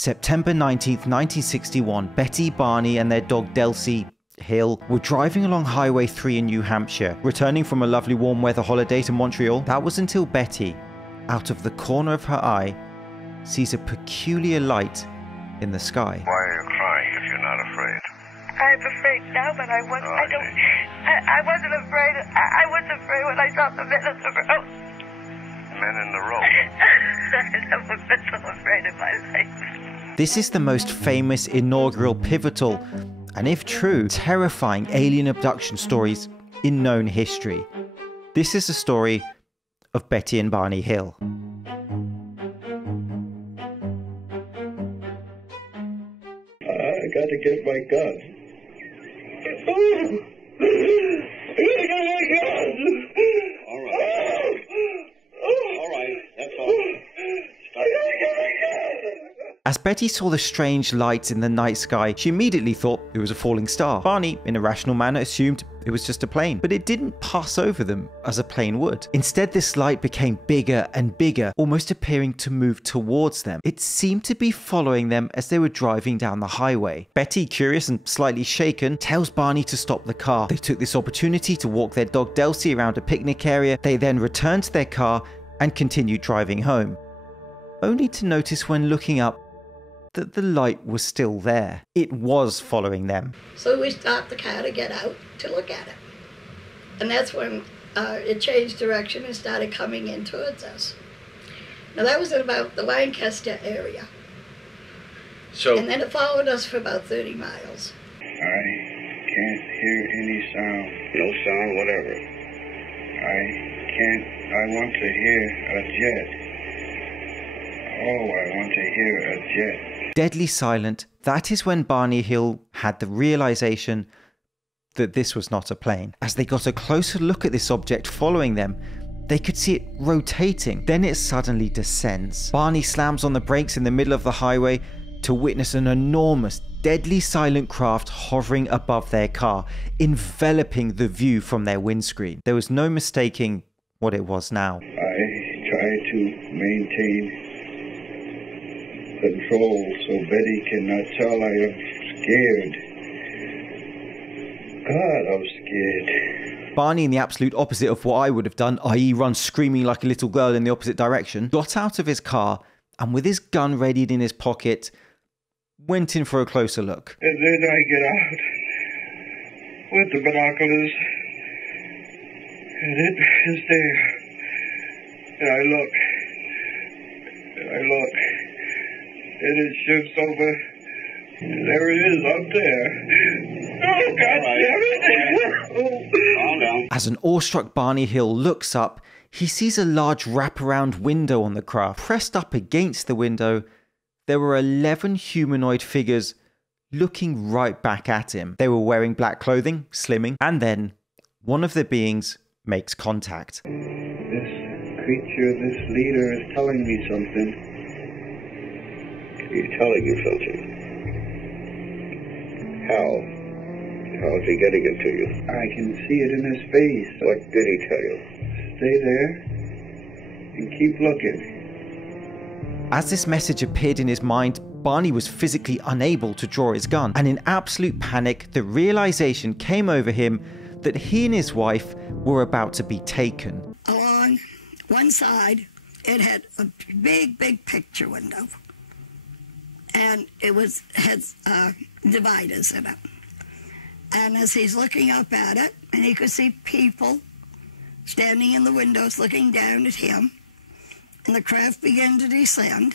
September 19th, 1961, Betty, Barney and their dog Delcy Hill were driving along Highway 3 in New Hampshire, returning from a lovely warm weather holiday to Montreal. That was until Betty, out of the corner of her eye, sees a peculiar light in the sky. Why are you crying if you're not afraid? I'm afraid now, but I wasn't. I wasn't afraid. I was afraid when I saw the men in the road. Men in the road? I've never been so afraid in my life. This is the most famous, inaugural, pivotal, and if true, terrifying alien abduction stories in known history. This is the story of Betty and Barney Hill. I got to get my gun. All right. All right, that's all. Stop. As Betty saw the strange lights in the night sky, she immediately thought it was a falling star. Barney, in a rational manner, assumed it was just a plane, but it didn't pass over them as a plane would. Instead, this light became bigger and bigger, almost appearing to move towards them. It seemed to be following them as they were driving down the highway. Betty, curious and slightly shaken, tells Barney to stop the car. They took this opportunity to walk their dog Delcy around a picnic area. They then returned to their car and continued driving home, only to notice when looking up that the light was still there. It was following them. So we stopped the car to get out to look at it. And that's when it changed direction and started coming in towards us. Now that was in about the Lancaster area. And then it followed us for about 30 miles. I can't hear any sound. No sound, whatever. I want to hear a jet. Oh, I want to hear a jet. Deadly silent, that is when Barney Hill had the realization that this was not a plane. As they got a closer look at this object following them, they could see it rotating. Then it suddenly descends. Barney slams on the brakes in the middle of the highway to witness an enormous, deadly silent craft hovering above their car, enveloping the view from their windscreen. There was no mistaking what it was now. I try to maintain control so Betty cannot tell I am scared. God, I'm scared. Barney, in the absolute opposite of what I would have done, i.e. run screaming like a little girl in the opposite direction, got out of his car and with his gun readied in his pocket, went in for a closer look. And then I get out with the binoculars and it is there. And I look. And I look. And it shifts over. And there it is up there. Oh, God damn it! Calm down. As an awestruck Barney Hill looks up, he sees a large wraparound window on the craft. Pressed up against the window, there were 11 humanoid figures looking right back at him. They were wearing black clothing, slimming, and then one of the beings makes contact. This creature, this leader is telling me something. He's telling you something. How? How is he getting it to you? I can see it in his face. What did he tell you? Stay there and keep looking. As this message appeared in his mind, Barney was physically unable to draw his gun, and in absolute panic, the realization came over him that he and his wife were about to be taken. Along one side, it had a big, big picture window. And it had dividers in it. And as he's looking up at it, and he could see people standing in the windows looking down at him, and the craft began to descend,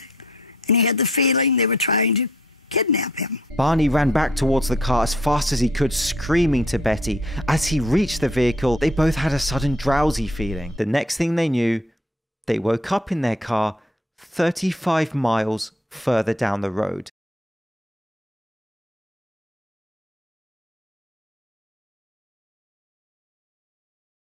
and he had the feeling they were trying to kidnap him. Barney ran back towards the car as fast as he could, screaming to Betty. As he reached the vehicle, they both had a sudden drowsy feeling. The next thing they knew, they woke up in their car 35 miles further down the road.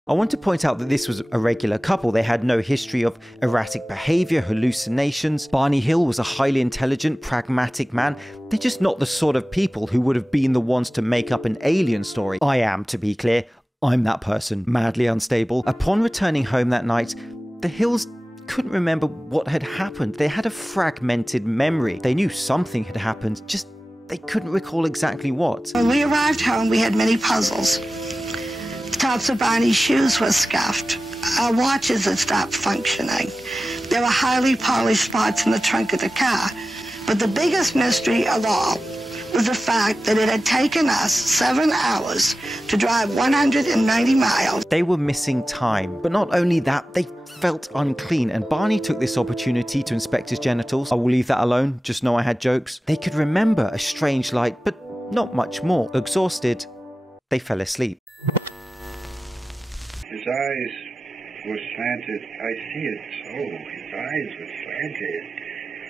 I want to point out that this was a regular couple. They had no history of erratic behavior, hallucinations. Barney Hill was a highly intelligent, pragmatic man. They're just not the sort of people who would have been the ones to make up an alien story. I am, to be clear. I'm that person, madly unstable. Upon returning home that night, the Hills couldn't remember what had happened. They had a fragmented memory. They knew something had happened, just they couldn't recall exactly what. When we arrived home, we had many puzzles. The tops of Barney's shoes were scuffed. Our watches had stopped functioning. There were highly polished spots in the trunk of the car. But the biggest mystery of all was the fact that it had taken us 7 hours to drive 190 miles. They were missing time. But not only that, they felt unclean, and Barney took this opportunity to inspect his genitals. I will leave that alone, just know I had jokes. They could remember a strange light, but not much more. Exhausted, they fell asleep. His eyes were slanted. I see it so. His eyes were slanted.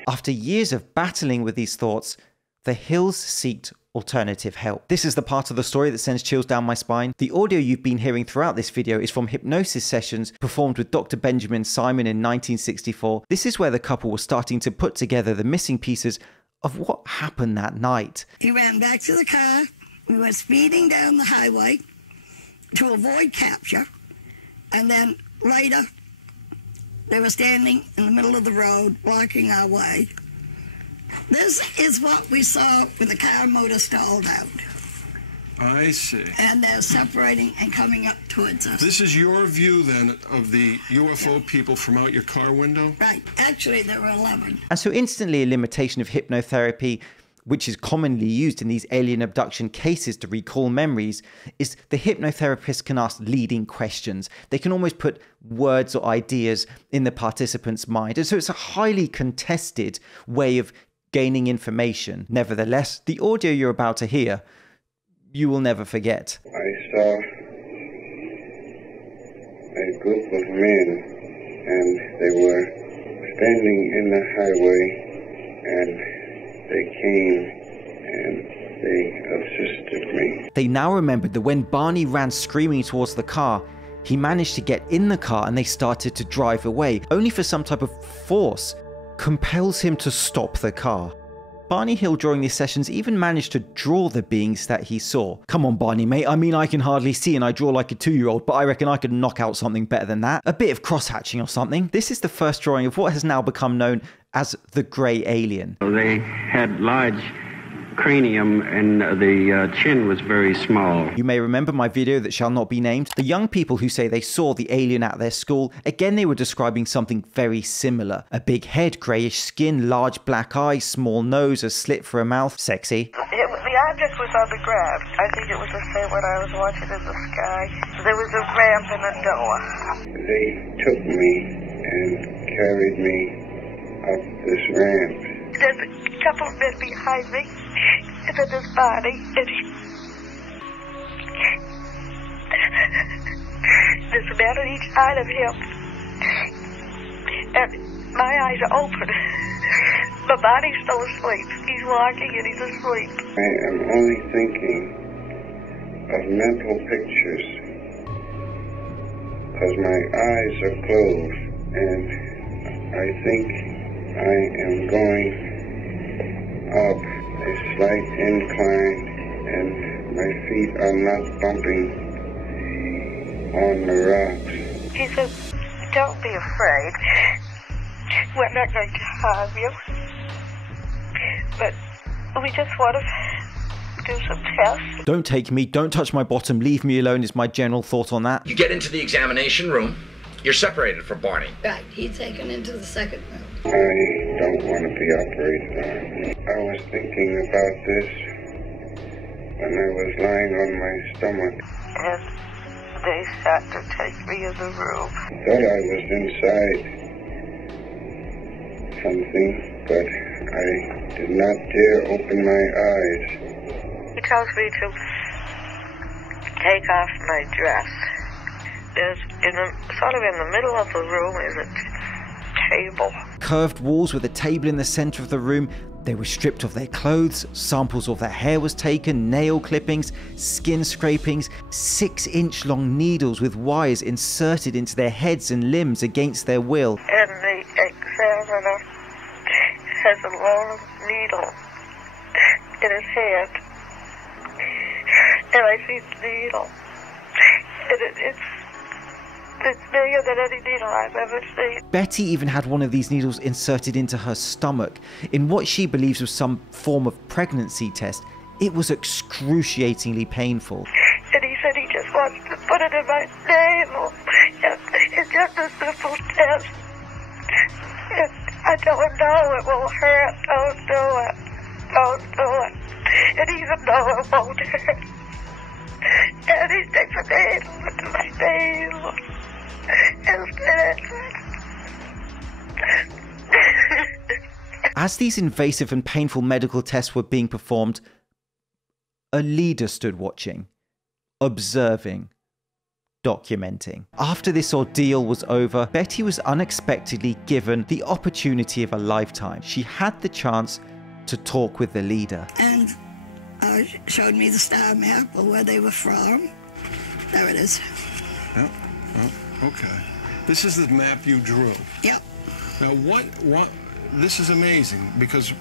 After years of battling with these thoughts, the Hills sought alternative help. This is the part of the story that sends chills down my spine. The audio you've been hearing throughout this video is from hypnosis sessions performed with Dr. Benjamin Simon in 1964. This is where the couple was starting to put together the missing pieces of what happened that night. He ran back to the car. We were speeding down the highway to avoid capture. And then later, they were standing in the middle of the road, blocking our way. This is what we saw when the car motor stalled out. I see. And they're separating and coming up towards us. This is your view, then, of the UFO people from out your car window? Right. Actually, there were 11. And so instantly a limitation of hypnotherapy, which is commonly used in these alien abduction cases to recall memories, is the hypnotherapist can ask leading questions. They can almost put words or ideas in the participant's mind. And so it's a highly contested way of gaining information. Nevertheless, the audio you're about to hear, you will never forget. I saw a group of men, and they were standing in the highway, and they came and they assisted me. They now remembered that when Barney ran screaming towards the car, he managed to get in the car and they started to drive away, only for some type of force compels him to stop the car. Barney Hill during these sessions even managed to draw the beings that he saw. Come on Barney mate, I mean I can hardly see and I draw like a 2-year-old, but I reckon I could knock out something better than that. A bit of cross-hatching or something. This is the first drawing of what has now become known as the grey alien. They had large cranium and the chin was very small. You may remember my video that shall not be named. The young people who say they saw the alien at their school, again they were describing something very similar. A big head, greyish skin, large black eyes, small nose, a slit for a mouth. Sexy. The object was on the ground. I think it was the same one I was watching in the sky. There was a ramp and a door. They took me and carried me up this ramp. There's a couple of men behind me, and then there's Barney, and there's a man on each side of him, and my eyes are open, but Barney's still asleep. He's walking and he's asleep. I am only thinking of mental pictures, because my eyes are closed, and I think I am going up a slight incline, and my feet are not bumping on the rocks. He said, "Don't be afraid. We're not going to harm you. But we just want to do some tests." Don't take me, don't touch my bottom, leave me alone is my general thought on that. You get into the examination room. You're separated from Barney. Right. He's taken into the second room. I don't want to be operated on. I was thinking about this when I was lying on my stomach. And they start to take me in the room. I thought I was inside something, but I did not dare open my eyes. He tells me to take off my dress. There's sort of in the middle of the room is a table. Curved walls with a table in the center of the room. They were stripped of their clothes, samples of their hair was taken, nail clippings, skin scrapings, 6-inch long needles with wires inserted into their heads and limbs against their will. And the examiner has a long needle in his hand. And I see the needle. And it's It's bigger than any needle I've ever seen. Betty even had one of these needles inserted into her stomach in what she believes was some form of pregnancy test. It was excruciatingly painful. And he said he just wants to put it in my navel. It's just a simple test. And I don't know it will hurt. Don't do it. Don't do it. And even though it won't hurt. And he sticks a needle into my navel. As these invasive and painful medical tests were being performed, a leader stood watching, observing, documenting. After this ordeal was over, Betty was unexpectedly given the opportunity of a lifetime. She had the chance to talk with the leader. And showed me the star map of where they were from. There it is. Yep. Oh, okay. This is the map you drew. Yep. Now, what, this is amazing, because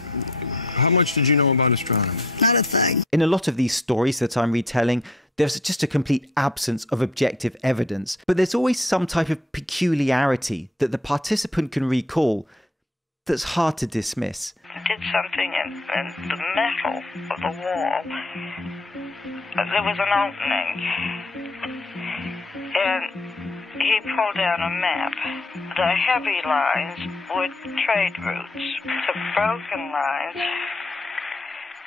how much did you know about astronomy? Not a thing. In a lot of these stories that I'm retelling, there's just a complete absence of objective evidence, but there's always some type of peculiarity that the participant can recall that's hard to dismiss. Did something in the metal of the wall. There was an opening. And he pulled down a map. The heavy lines were trade routes. The broken lines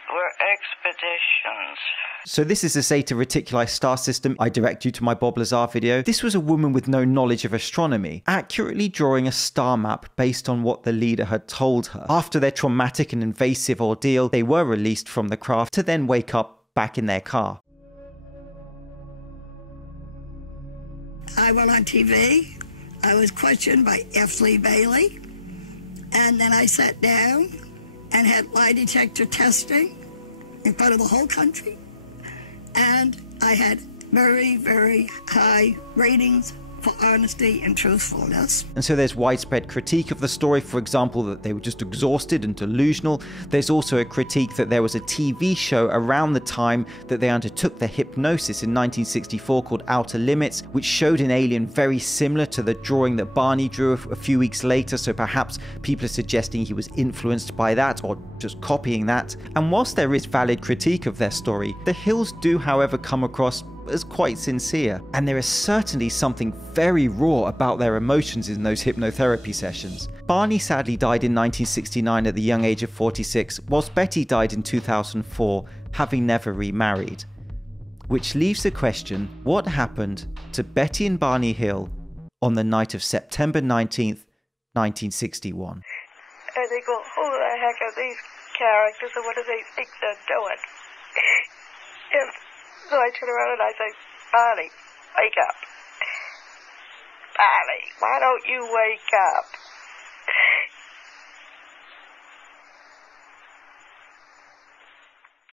were expeditions. So this is the Zeta Reticuli star system. I direct you to my Bob Lazar video. This was a woman with no knowledge of astronomy, accurately drawing a star map based on what the leader had told her. After their traumatic and invasive ordeal, they were released from the craft to then wake up back in their car. I went on TV. I was questioned by F. Lee Bailey. And then I sat down and had lie detector testing in front of the whole country. And I had very, very high ratings for honesty and truthfulness. And so there's widespread critique of the story, for example, that they were just exhausted and delusional. There's also a critique that there was a TV show around the time that they undertook the hypnosis in 1964 called Outer Limits, which showed an alien very similar to the drawing that Barney drew a few weeks later, so perhaps people are suggesting he was influenced by that or just copying that. And whilst there is valid critique of their story, the Hills do, however, come across as quite sincere, and there is certainly something very raw about their emotions in those hypnotherapy sessions. Barney sadly died in 1969 at the young age of 46, whilst Betty died in 2004, having never remarried. Which leaves the question, what happened to Betty and Barney Hill on the night of September 19th, 1961? And they go, who the heck are these characters and what do they think they're doing? And so I turn around and I say, Barney, wake up. Barney, why don't you wake up?